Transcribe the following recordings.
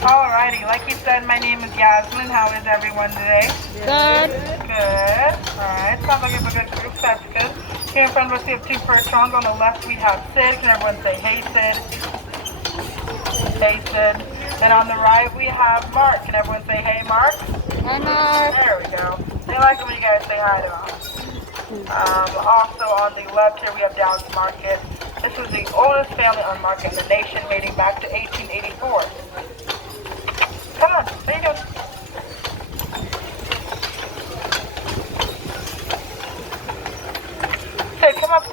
Alrighty, like you said, my name is Yasmin. How is everyone today? Good. Good. Alright, sounds like you have a good group. That's good. Here in front of us we have two first rounds. On the left we have Sid. Can everyone say hey Sid? Hey Sid. And on the right we have Mark. Can everyone say hey Mark? Hi, Mark. There we go. They like it when you guys say hi to them. Also on the left here we have Downs Market. This was the oldest family-owned market in the nation, dating back to 1884. Come on, what are you doing? Okay, come up.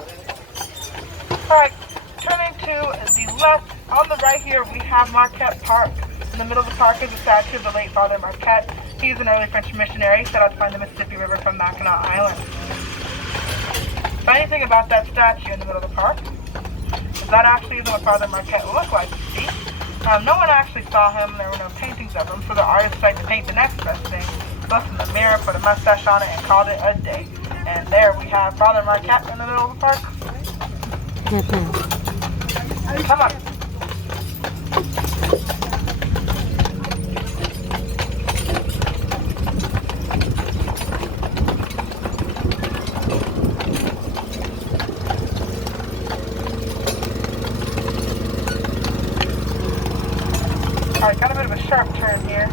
Alright, turning to the left, on the right here we have Marquette Park. In the middle of the park is a statue of the late Father Marquette. He's an early French missionary set out to find the Mississippi River from Mackinaw Island. Funny thing about that statue in the middle of the park is that actually isn't what Father Marquette looked like, you see. No one actually saw him, there were no paintings of him, so the artist decided to paint the next best thing. Looked in the mirror, put a mustache on it, and called it a day. And there we have Father Marquette in the middle of the park. Come on. Alright, got a bit of a sharp turn here.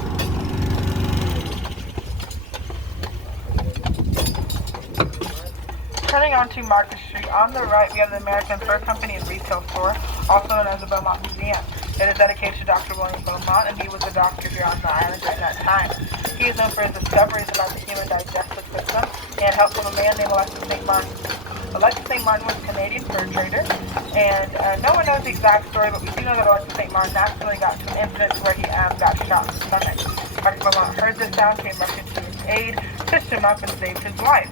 Turning onto Market Street, on the right we have the American Fur Company and Retail Store, also known as the Beaumont Museum. It is dedicated to Dr. William Beaumont, and he was a doctor here on the island during that time. He is known for his discoveries about the human digestive system and helped from a man named Alexis St. Martin. Alexis St. Martin was a Canadian fur trader, and no one knows the exact story, but we do know that Alexis St. Martin accidentally got to an incident where he got shot in the stomach. Dr. Beaumont heard this sound, came rushing to his aid, stitched him up, and saved his life.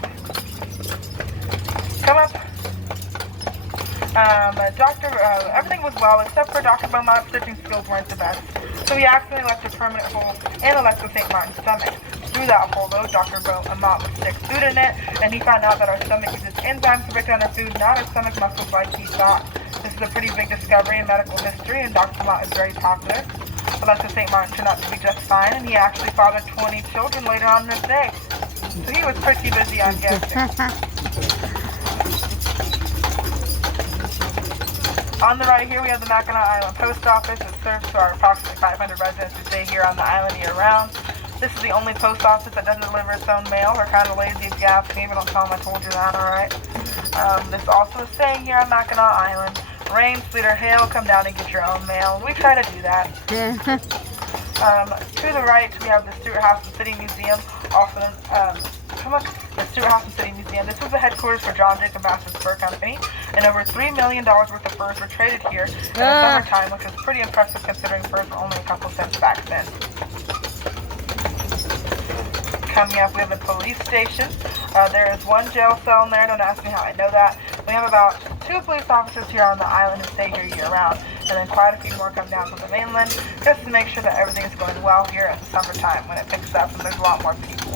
Come up. Everything was well, except for Dr. Beaumont's stitching skills weren't the best. So he accidentally left a permanent hole in Alexis St. Martin's stomach. Through that hole, though, Dr. Beaumont would stick food in it, and he found out that our stomach uses enzymes to break down our food, not our stomach muscles like he thought. This is a pretty big discovery in medical history, and Dr. Beaumont is very popular. Alexis St. Martin turned out to be just fine, and he actually fathered 20 children later on this day. So he was pretty busy, I'm guessing. On the right here, we have the Mackinaw Island Post Office. It serves to our approximately 500 residents who stay here on the island year-round. This is the only post office that doesn't deliver its own mail. We're kind of lazy if you ask me, but don't tell them I told you that, alright? There's also a saying here on Mackinaw Island, rain, sleet, or hail, come down and get your own mail. We try to do that. To the right, we have the Stewart House and City Museum, also the Stewart House and City Museum. This was the headquarters for John Jacob Astor's Fur Company, and over $3 million worth of furs were traded here in the summertime, which is pretty impressive considering furs were only a couple cents back then. Coming up, we have the police station. There is one jail cell in there. Don't ask me how I know that. We have about 2 police officers here on the island who stay here year-round, and then quite a few more come down from the mainland just to make sure that everything is going well here in the summertime when it picks up and there's a lot more people.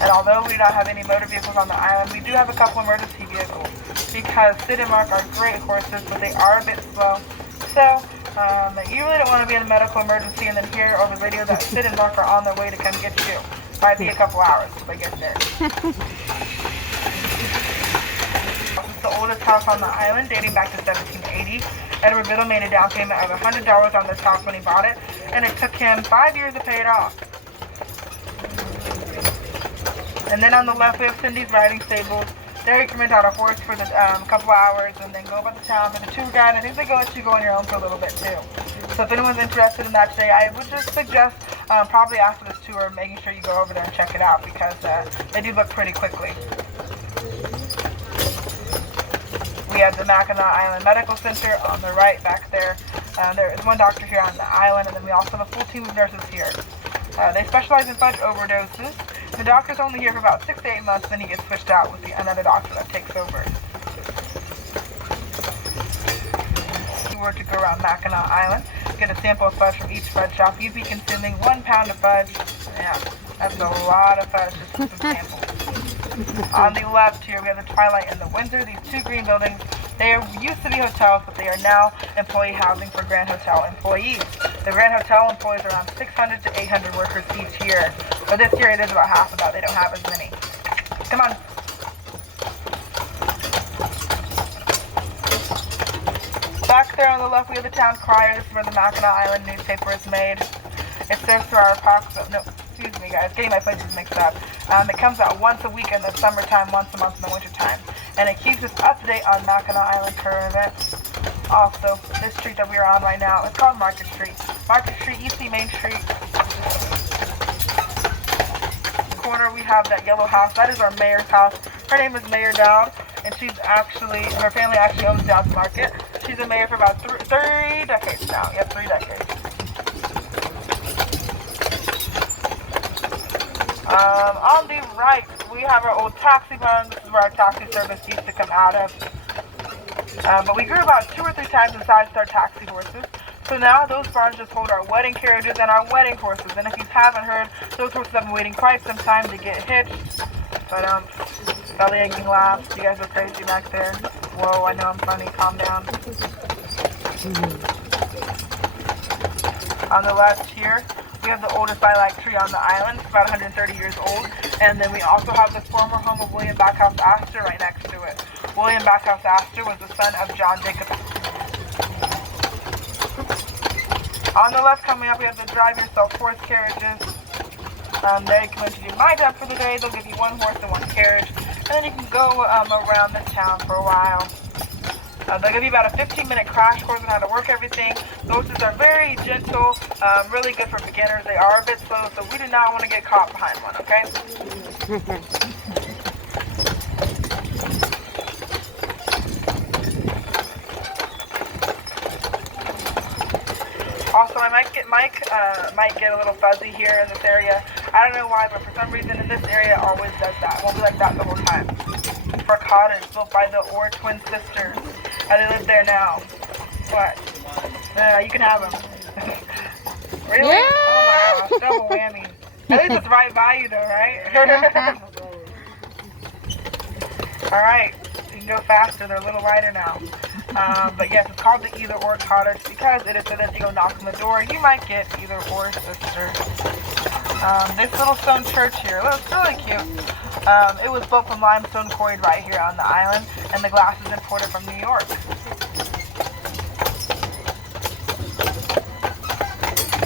And although we do not have any motor vehicles on the island, we do have a couple emergency vehicles because Sid and Mark are great horses, but they are a bit slow. So, you really don't want to be in a medical emergency and then hear over the radio that Sid and Mark are on their way to come get you. Might be a couple hours till they get there. This is the oldest house on the island, dating back to 1780. Edward Biddle made a down payment of $100 on this house when he bought it, and it took him 5 years to pay it off. And then on the left we have Cindy's riding stables. There you can rent out a horse for the couple hours and then go about the town for the tour guide. I think they go let you go on your own for a little bit too. So if anyone's interested in that today, I would just suggest probably after this tour making sure you go over there and check it out because they do book pretty quickly. We have the Mackinaw Island Medical Center on the right back there. There is one doctor here on the island, and then we also have a full team of nurses here. They specialize in fudge overdoses. The doctor's only here for about 6 to 8 months, then he gets switched out with another doctor that takes over. If you were to go around Mackinaw Island, get a sample of fudge from each fudge shop, you'd be consuming 1 pound of fudge. Yeah, that's a lot of fudge just for some samples. On the left here, we have the Twilight and the Windsor. These 2 green buildings They used to be hotels, but they are now employee housing for Grand Hotel employees. The Grand Hotel employs around 600 to 800 workers each year. But this year it is about half of that. They don't have as many. Come on. Back there on the left, we have the town crier. This is where the Mackinaw Island newspaper is made. It serves through our excuse me guys, getting my places mixed up. It comes out once a week in the summertime, once a month in the wintertime. And it keeps us up to date on Mackinaw Island current events. Also, this street that we are on right now, it's called Market Street. Market Street, you see Main Street. Corner, we have that yellow house. That is our mayor's house. Her name is Mayor Dowd, and her family actually owns Dowd's Market. She's a mayor for about 3 decades now. Yep, 3 decades. On the right, we have our old taxi barn. This is where our taxi service used to come out of. But we grew about 2 or 3 times the size of our taxi horses. So now those barns just hold our wedding carriages and our wedding horses. And if you haven't heard, those horses have been waiting quite some time to get hitched. But belly aching laughs. You guys are crazy back there. Whoa, I know I'm funny. Calm down. On the left here, we have the oldest lilac tree on the island. It's about 130 years old. And then we also have the former home of William Backhouse Astor right next to it. William Backhouse Astor was the son of John Jacob. On the left coming up, we have the drive yourself horse carriages. They come in to do my job for the day. They'll give you 1 horse and 1 carriage. And then you can go around the town for a while. They'll give you about a 15-minute crash course on how to work everything. The horses are very gentle, really good for beginners. They are a bit slow, so we do not want to get caught behind one, okay? Also, I might get a little fuzzy here in this area. I don't know why, but for some reason in this area it always does that. It won't be like that the whole time. For a cottage built by the Orr twin sisters. They live there now. What? You can have them. Really? Yeah. Oh my gosh, double whammy. At least it's right by you though, right? Alright, you can go faster. They're a little lighter now. But yes, it's called the Either Or Cottage because it is so that if you go knock on the door, you might get either or sister. This little stone church here, it's really cute. It was built from limestone quarried right here on the island, and the glass is imported from New York.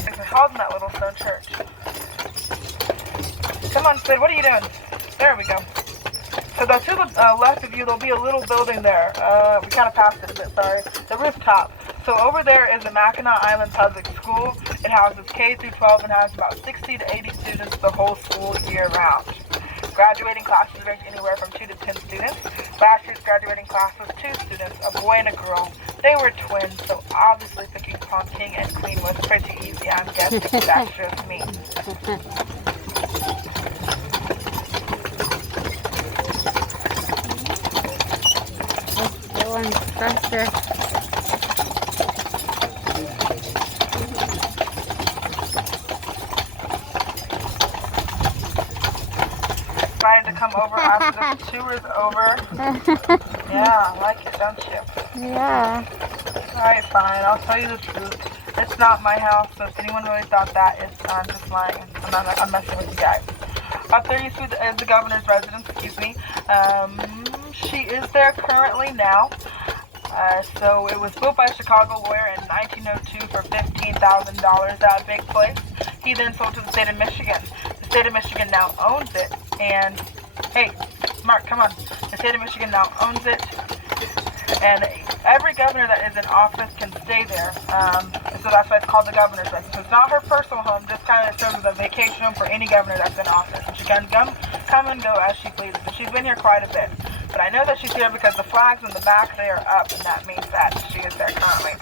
There's a house in that little stone church. Come on, Sid, what are you doing? There we go. So to the left of you, there'll be a little building there. We kind of passed it a bit, sorry. The rooftop. So over there is the Mackinaw Island Public School. It houses K through 12 and has about 60 to 80 students the whole school year round. Graduating classes range anywhere from 2 to 10 students. Last year's graduating class was 2 students, a boy and a girl. They were twins, so obviously picking prom king and queen was pretty easy, I'm guessing. That's just me. Going faster. To come over after this tour is over. Yeah, I like it, don't you? Yeah. Alright, fine. I'll tell you the truth. It's not my house, so if anyone really thought that, I'm just lying. I'm messing with you guys. Up there you see the governor's residence, excuse me. She is there currently now. So it was built by a Chicago lawyer in 1902 for $15,000, that big place. He then sold to the state of Michigan. The state of Michigan now owns it, and hey, Mark, come on. The state of Michigan now owns it, and every governor that is in office can stay there. So that's why it's called the governor's residence. So it's not her personal home, just kind of serves as a vacation home for any governor that's in office. And she can come and go as she pleases. And she's been here quite a bit. But I know that she's here because the flags on the back, they are up, and that means that she is there currently.